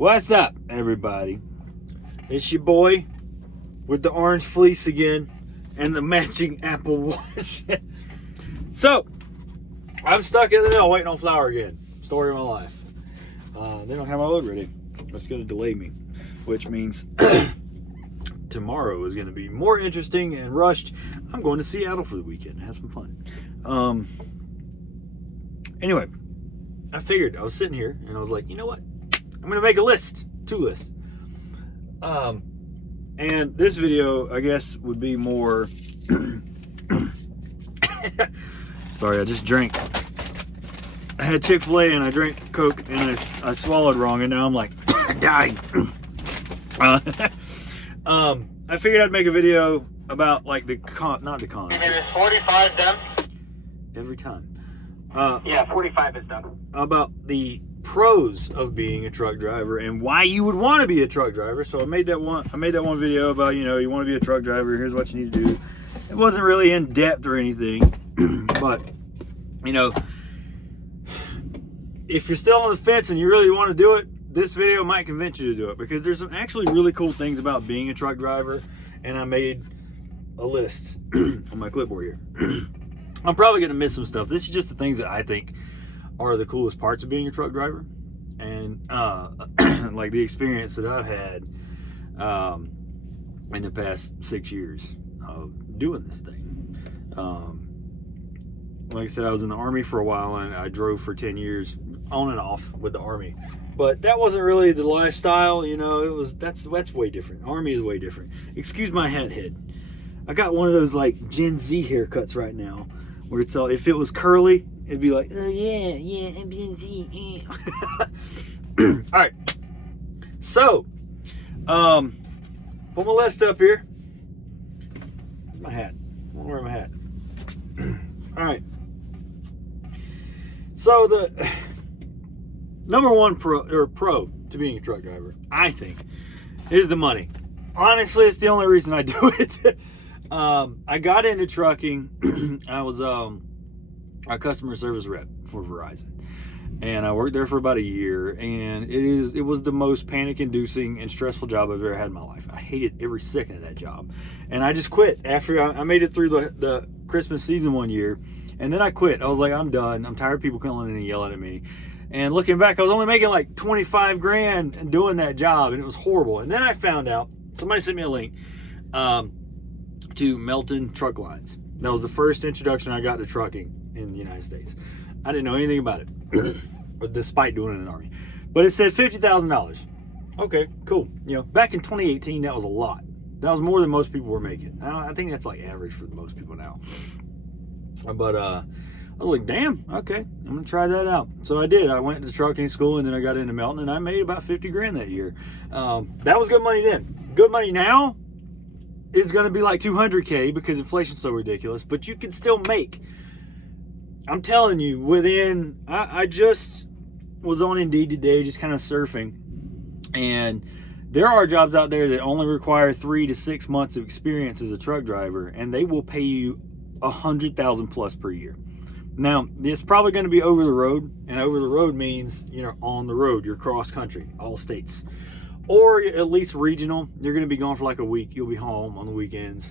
What's up, everybody? It's your boy with the orange fleece again and the matching Apple Watch. So, I'm stuck in the middle waiting on flour again. Story of my life. They don't have my load ready. That's going to delay me, which means tomorrow is going to be more interesting and rushed. I'm going to Seattle for the weekend and have some fun. Anyway, I figured I was sitting here and I was like, you know what? I'm going to make a list, 2 lists. And this video, I guess, would be more... Sorry, I just drank. I had Chick-fil-A and I drank Coke and I swallowed wrong and now I'm like, dying. I figured I'd make a video about like not the con. It is 45 done. Every time. Yeah, 45 is done. About the pros of being a truck driver and why you would want to be a truck driver. So I made that one video about, you know, you want to be a truck driver, here's what you need to do. It wasn't really in depth or anything, but you know, if you're still on the fence and you really want to do it, this video might convince you to do it, because there's some actually really cool things about being a truck driver, and I made a list on my clipboard here. I'm probably going to miss some stuff. This is just the things that I think are the coolest parts of being a truck driver, and like the experience that I've had in the past 6 years of doing this thing. Like I said, I was in the Army for a while, and I drove for 10 years on and off with the Army. But that wasn't really the lifestyle, you know. That's way different. Army is way different. Excuse my hat head. I got one of those like Gen Z haircuts right now, where it's all, if it was curly, it'd be like, oh yeah, I'm Gen Z. All right. So, put my list up here. My hat. I want to wear my hat. All right. So the number one pro to being a truck driver, I think, is the money. Honestly, it's the only reason I do it. I got into trucking. I was a customer service rep for Verizon, and I worked there for about a year. And it was the most panic-inducing and stressful job I've ever had in my life. I hated every second of that job, and I just quit after I made it through the Christmas season one year, and then I quit. I was like, I'm done. I'm tired of people coming in and yelling at me. And looking back, I was only making like 25 grand and doing that job, and it was horrible. And then I found out, somebody sent me a link to Melton Truck Lines. That was the first introduction I got to trucking in the United States. I didn't know anything about it, despite doing it in the Army. But it said $50,000. Okay, cool. You know, back in 2018, that was a lot. That was more than most people were making. I think that's like average for most people now. But I was like, damn, okay, I'm gonna try that out. So I did. I went to trucking school, and then I got into Melton, and I made about 50 grand that year. That was good money then. Good money now is gonna be like 200K because inflation's so ridiculous, but you can still make. I'm telling you, I just was on Indeed today, just kind of surfing, and there are jobs out there that only require 3 to 6 months of experience as a truck driver, and they will pay you $100,000 plus per year. Now, it's probably going to be over the road, and over the road means you're on the road, you're cross country, all states, or at least regional. You're going to be gone for like a week. You'll be home on the weekends.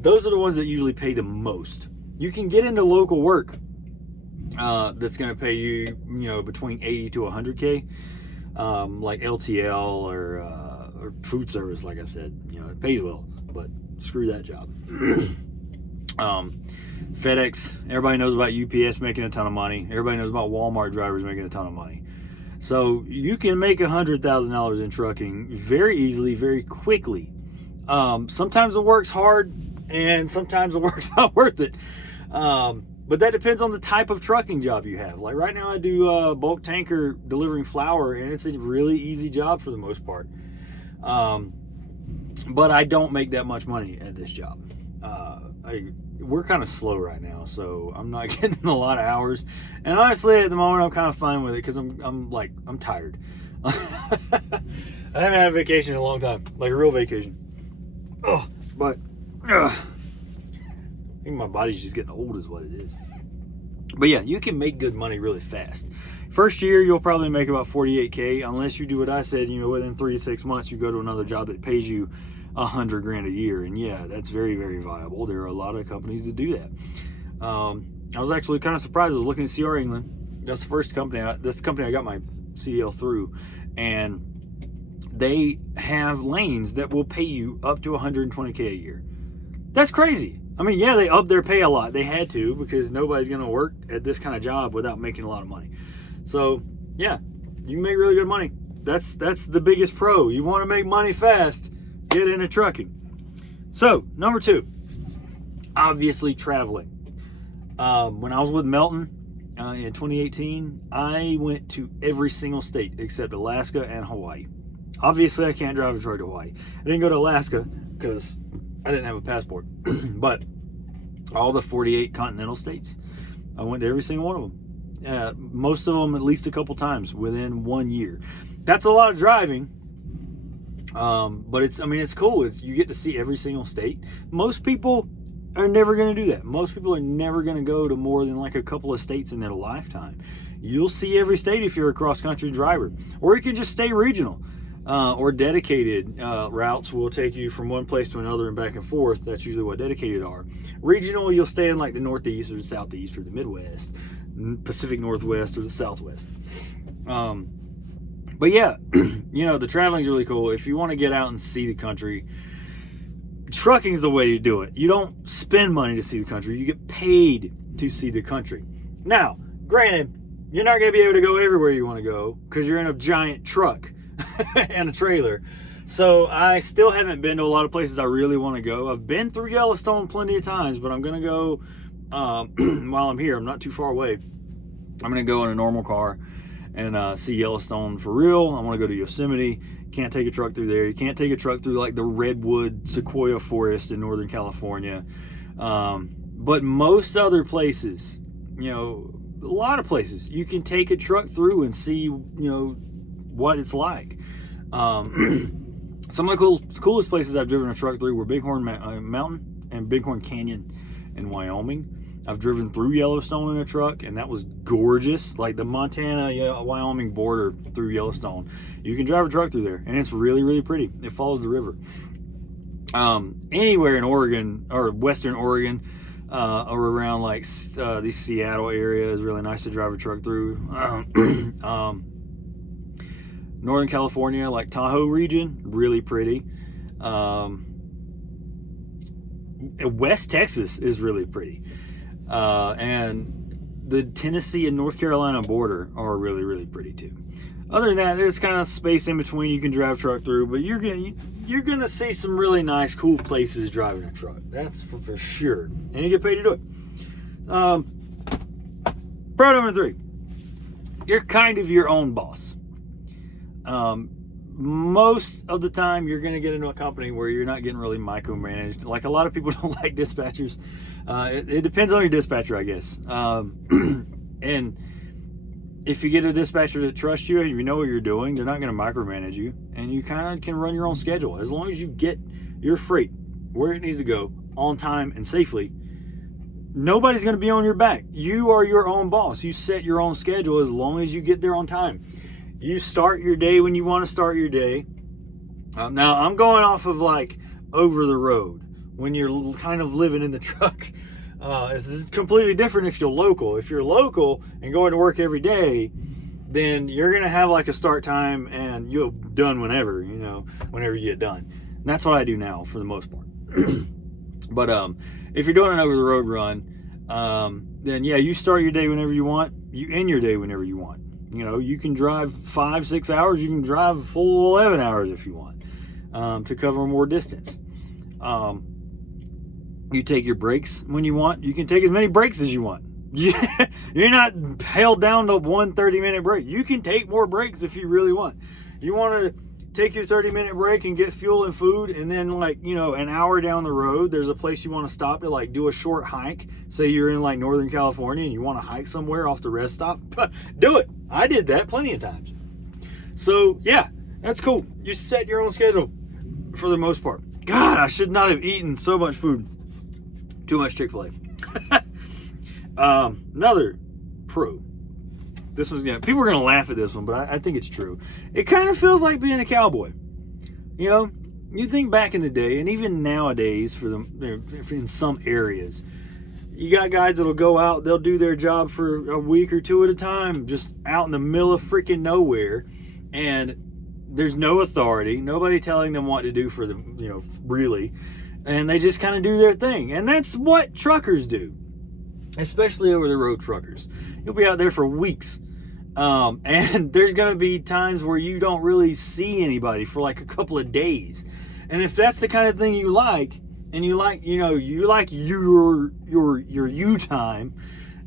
Those are the ones that usually pay the most. You can get into local work that's going to pay you, you know, between 80 to 100K, like LTL or food service. Like I said, you know, it pays well, but screw that job. FedEx, everybody knows about UPS making a ton of money. Everybody knows about Walmart drivers making a ton of money. So you can make $100,000 in trucking very easily, very quickly. Sometimes the work's hard, and sometimes the work's not worth it. But that depends on the type of trucking job you have. Like right now I do bulk tanker delivering flour, and it's a really easy job for the most part. But I don't make that much money at this job. We're kind of slow right now, so I'm not getting a lot of hours. And honestly, at the moment, I'm kind of fine with it, because I'm tired. I haven't had a vacation in a long time, like a real vacation. But I think my body's just getting old is what it is. But yeah, you can make good money really fast. First year, you'll probably make about $48K, unless you do what I said. Within 3 to 6 months, you go to another job that pays you $100,000 a year, and yeah, that's very, very viable. There are a lot of companies that do that. I was actually kind of surprised. I was looking at CR England. That's the first company. That's the company I got my CDL through, and they have lanes that will pay you up to $120K a year. That's crazy. I mean, yeah, they upped their pay a lot. They had to, because nobody's going to work at this kind of job without making a lot of money. So, yeah, you can make really good money. That's the biggest pro. You want to make money fast, get into trucking. So, number 2, obviously traveling. When I was with Melton in 2018, I went to every single state except Alaska and Hawaii. Obviously, I can't drive a truck to Hawaii. I didn't go to Alaska because I didn't have a passport. But all the 48 continental states, I went to every single one of them. Most of them at least a couple times within 1 year. That's a lot of driving. But it's cool. You get to see every single state. Most people are never going to do that. Most people are never going to go to more than like a couple of states in their lifetime. You'll see every state if you're a cross-country driver. Or you can just stay regional. Or dedicated routes will take you from one place to another and back and forth. That's usually what dedicated are. Regional, you'll stay in like the Northeast or the Southeast or the Midwest, Pacific Northwest or the Southwest. But yeah, the traveling's really cool. If you want to get out and see the country, trucking's the way to do it. You don't spend money to see the country. You get paid to see the country. Now, granted, you're not going to be able to go everywhere you want to go because you're in a giant truck and a trailer. So I still haven't been to a lot of places I really want to go. I've been through Yellowstone plenty of times, but I'm going to go while I'm here. I'm not too far away. I'm going to go in a normal car and see Yellowstone for real. I want to go to Yosemite. Can't take a truck through there. You can't take a truck through like the redwood sequoia forest in Northern California. But most other places, a lot of places, you can take a truck through and see, what it's like. Some of the coolest places I've driven a truck through were Bighorn Mountain and Bighorn Canyon in Wyoming. I've driven through Yellowstone in a truck, and that was gorgeous. Like the Montana-Wyoming border through Yellowstone. You can drive a truck through there, and it's really, really pretty. It follows the river. Anywhere in Oregon, or Western Oregon, or around like the Seattle area is really nice to drive a truck through. Northern California, like Tahoe region, really pretty. West Texas is really pretty. And the Tennessee and North Carolina border are really, really pretty too. Other than that, there's kind of space in between you can drive truck through, but you're gonna see some really nice, cool places driving a truck. That's for sure, and you get paid to do it. Pro number 3: you're kind of your own boss. Most of the time you're going to get into a company where you're not getting really micromanaged. Like a lot of people don't like dispatchers. It depends on your dispatcher, I guess. And if you get a dispatcher that trusts you and you know what you're doing, they're not going to micromanage you, and you kind of can run your own schedule. As long as you get your freight where it needs to go on time and safely, nobody's going to be on your back. You are your own boss. You set your own schedule as long as you get there on time. You start your day when you want to start your day. Now, I'm going off of like over the road. When you're kind of living in the truck, this is completely different if you're local. If you're local and going to work every day, then you're going to have like a start time and you're done whenever you get done. And that's what I do now for the most part. But if you're doing an over the road run, then yeah, you start your day whenever you want. You end your day whenever you want. You can drive 5-6 hours. You can drive a full 11 hours if you want, to cover more distance. You take your breaks when you want. You can take as many breaks as you want. You're not held down to one 30-minute break. You can take more breaks if you really want. You want to take your 30-minute break and get fuel and food, and then an hour down the road, there's a place you want to stop to do a short hike. Say you're in Northern California and you want to hike somewhere off the rest stop. Do it. I did that plenty of times. So yeah, that's cool. You set your own schedule for the most part. God, I should not have eaten so much food. Too much Chick-fil-A. Another pro. this one's, people are going to laugh at this one, but I think it's true. It kind of feels like being a cowboy. You know, you think back in the day, and even nowadays, in some areas, you got guys that'll go out, they'll do their job for a week or two at a time, just out in the middle of freaking nowhere, and there's no authority, nobody telling them what to do for them, really, and they just kind of do their thing. And that's what truckers do, especially over the road truckers. You'll be out there for weeks. And there's going to be times where you don't really see anybody for like a couple of days. And if that's the kind of thing you like, and you like your you time,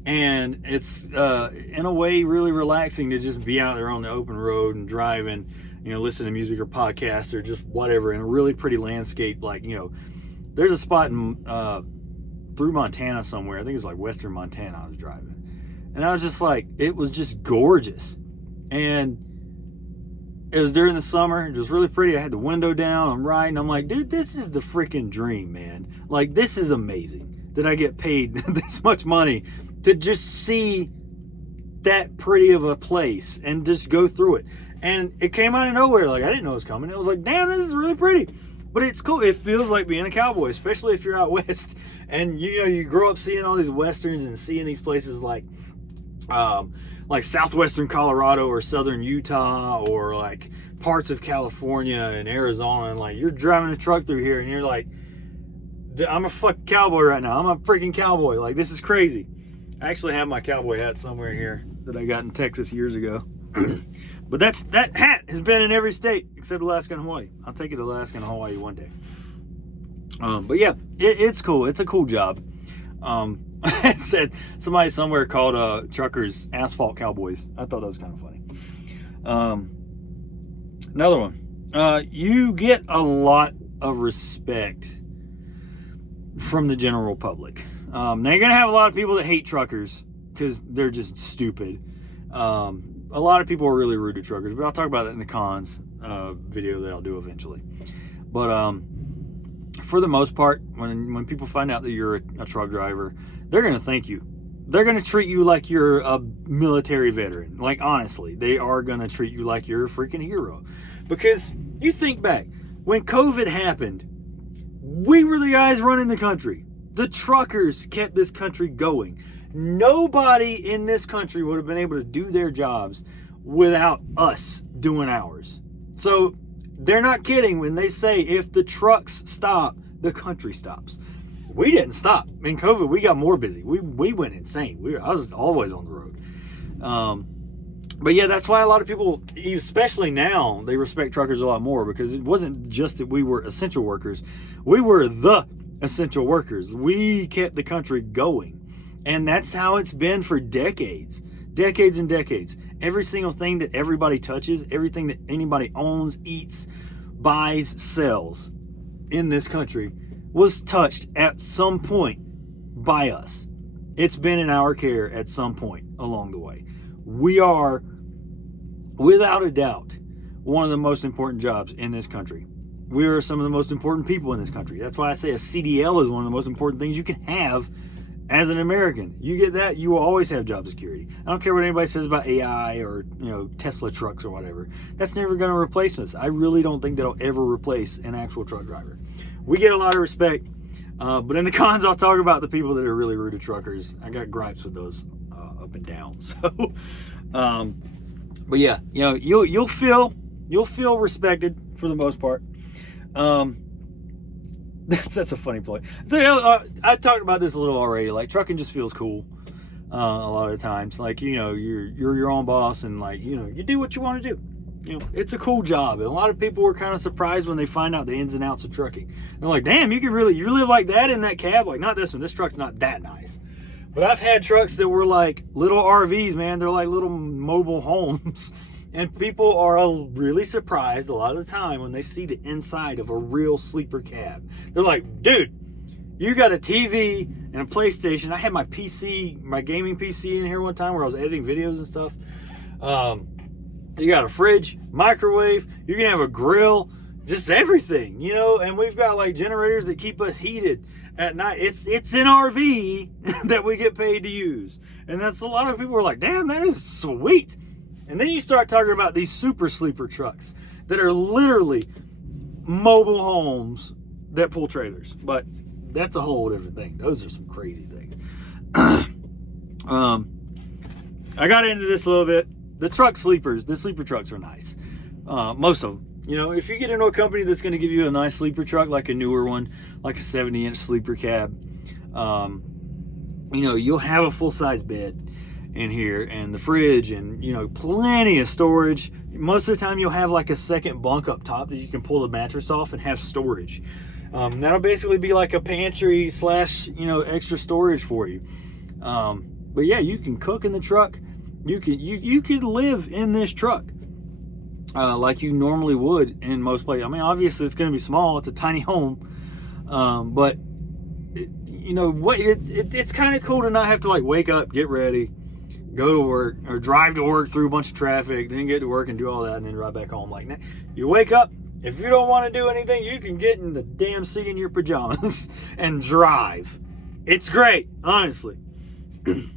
and it's in a way really relaxing to just be out there on the open road and driving, listen to music or podcasts or just whatever in a really pretty landscape. Like, there's a spot in through Montana somewhere. I think it's like western Montana I was driving. And I was just like, it was just gorgeous. And it was during the summer. It was really pretty. I had the window down. I'm riding. I'm like, dude, this is the freaking dream, man. Like, this is amazing that I get paid this much money to just see that pretty of a place and just go through it. And it came out of nowhere. Like, I didn't know it was coming. It was like, damn, this is really pretty. But it's cool. It feels like being a cowboy, especially if you're out west. And, you grow up seeing all these westerns and seeing these places like southwestern Colorado or southern Utah or like parts of California and Arizona, and like you're driving a truck through here and you're like, I'm a fucking cowboy right now. I'm a freaking cowboy. Like, this is crazy. I actually have my cowboy hat somewhere here that I got in Texas years ago. But that hat has been in every state except Alaska and Hawaii. I'll take it to Alaska and Hawaii one day. But yeah, it's cool. It's a cool job. I said somebody somewhere called truckers asphalt cowboys. I thought that was kind of funny. Another one. You get a lot of respect from the general public. Now you're gonna have a lot of people that hate truckers because they're just stupid. A lot of people are really rude to truckers, but I'll talk about that in the cons video that I'll do eventually. But for the most part, when people find out that you're a truck driver, they're going to thank you. They're going to treat you like you're a military veteran. Like, honestly, they are going to treat you like you're a freaking hero. Because you think back, when COVID happened, we were the guys running the country. The truckers kept this country going. Nobody in this country would have been able to do their jobs without us doing ours. So they're not kidding when they say if the trucks stop, the country stops. We didn't stop. In COVID, we got more busy. We went insane. I was always on the road. But yeah, that's why a lot of people, especially now, they respect truckers a lot more, because it wasn't just that we were essential workers. We were the essential workers. We kept the country going. And that's how it's been for decades. Decades and decades. Every single thing that everybody touches, everything that anybody owns, eats, buys, sells in this country was touched at some point by us. It's been in our care at some point along the way. We are, without a doubt, one of the most important jobs in this country. We are some of the most important people in this country. That's why I say a CDL is one of the most important things you can have as an American. You get that, you will always have job security. I don't care what anybody says about AI or Tesla trucks or whatever. That's never going to replace us. I really don't think that'll ever replace an actual truck driver. We get a lot of respect, but in the cons, I'll talk about the people that are really rude to truckers. I got gripes with those up and down. So, but yeah, you'll feel respected for the most part. That's a funny point. So, I talked about this a little already. Like, trucking just feels cool a lot of times. Like, you're your own boss, and like, you do what you want to do. It's a cool job. And a lot of people were kind of surprised when they find out the ins and outs of trucking. They're like, damn, you live like that in that cab? Like, not this one. This truck's not that nice. But I've had trucks that were like little RVs, man. They're like little mobile homes. And people are really surprised a lot of the time when they see the inside of a real sleeper cab. They're like, dude, you got a TV and a PlayStation. I had my PC, my gaming PC in here one time where I was editing videos and stuff. You got a fridge, microwave. You can have a grill. just everything, you know. And we've got like generators that keep us heated at night. It's an RV that we get paid to use, and that's a lot of people are like, damn, that is sweet. And then you start talking about these super sleeper trucks that are literally mobile homes that pull trailers, but that's a whole different thing. Those are some crazy things. I got into this a little bit. The truck sleepers, the sleeper trucks are nice. Most of them. You know, if you get into a company that's going to give you a nice sleeper truck, like a newer one, like a 70-inch sleeper cab, you know, you'll have a full-size bed in here and the fridge and, you know, plenty of storage. Most of the time you'll have like a second bunk up top that you can pull the mattress off and have storage. That'll basically be like a pantry / you know, extra storage for you. But yeah, you can cook in the truck. You could live in this truck like you normally would in most places. I mean, obviously it's going to be small. It's a tiny home, but you know what? It's kind of cool to not have to like wake up, get ready, go to work, or drive to work through a bunch of traffic, then get to work and do all that, and then ride back home. Like, you wake up. If you don't want to do anything, you can get in the damn seat in your pajamas and drive. It's great, honestly. You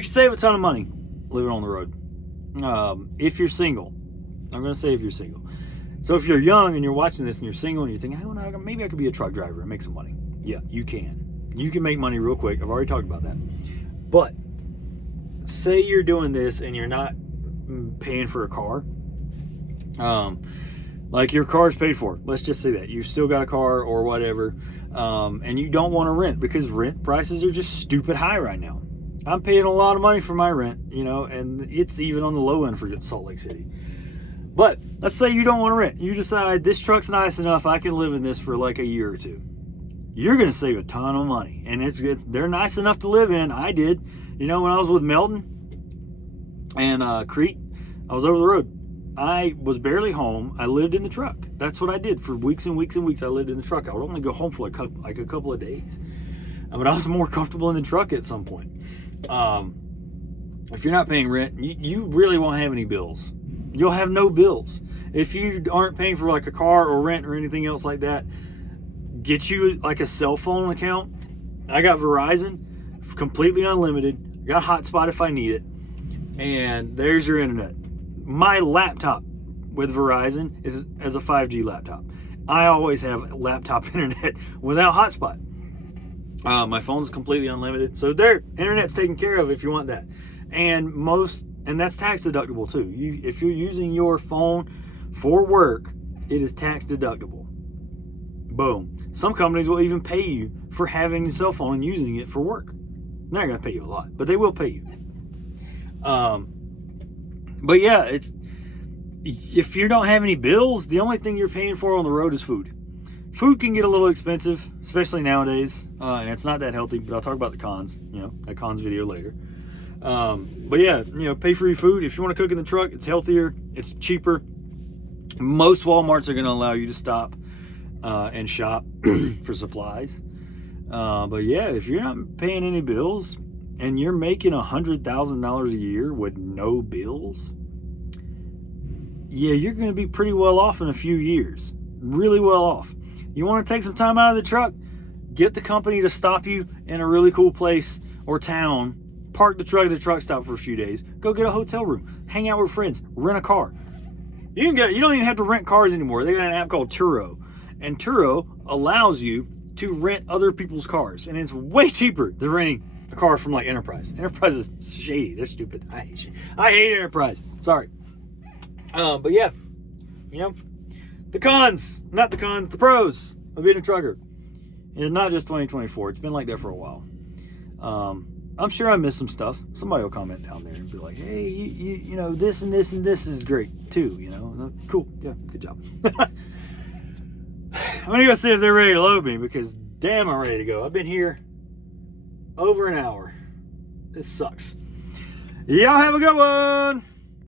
can save a ton of money living on the road. If you're single. I'm going to say if you're single. So if you're young and you're watching this and you're single and you're thinking, hey, maybe I could be a truck driver and make some money. Yeah, you can. You can make money real quick. I've already talked about that. But say you're doing this and you're not paying for a car. Like your car's paid for. Let's just say that. You've still got a car or whatever. And you don't want to rent because rent prices are just stupid high right now. I'm paying a lot of money for my rent, you know, and it's even on the low end for Salt Lake City. But let's say you don't want to rent. You decide this truck's nice enough, I can live in this for like a year or two. You're going to save a ton of money. And they're nice enough to live in. I did. You know, when I was with Melton and Crete, I was over the road. I was barely home. I lived in the truck. That's what I did for weeks and weeks and weeks. I lived in the truck. I would only go home for like a couple of days. But I was more comfortable in the truck at some point. If you're not paying rent, you really won't have any bills. You'll have no bills. If you aren't paying for like a car or rent or anything else like that, get you like a cell phone account. I got Verizon, completely unlimited. Got hotspot if I need it. And there's your internet. My laptop with Verizon is as a 5G laptop. I always have laptop internet without hotspot. My phone's completely unlimited. So their internet's taken care of if you want that. And that's tax deductible too. If you're using your phone for work, it is tax deductible. Boom. Some companies will even pay you for having a cell phone and using it for work. They're not going to pay you a lot, but they will pay you. But yeah, if you don't have any bills, the only thing you're paying for on the road is food. Food can get a little expensive, especially nowadays, and it's not that healthy, but I'll talk about the cons, you know, that cons video later. But yeah, you know, pay for your food. If you want to cook in the truck, it's healthier, it's cheaper. Most Walmarts are going to allow you to stop and shop for supplies. But yeah, if you're not paying any bills and you're making $100,000 a year with no bills, yeah, you're going to be pretty well off in a few years. Really well off. You want to take some time out of the truck? Get the company to stop you in a really cool place or town. Park the truck at the truck stop for a few days. Go get a hotel room. Hang out with friends. Rent a car. You don't even have to rent cars anymore. They got an app called Turo. And Turo allows you to rent other people's cars. And it's way cheaper than renting a car from like Enterprise. Enterprise is shady. They're stupid. I hate Enterprise. Sorry. But yeah, you know, the pros of being a trucker. It's not just 2024. It's been like that for a while. I'm sure I missed some stuff. Somebody will comment down there and be like, hey, you know, this and this and this is great too, you know. Cool. Yeah, good job. I'm going to go see if they're ready to load me because damn, I'm ready to go. I've been here over an hour. This sucks. Y'all have a good one.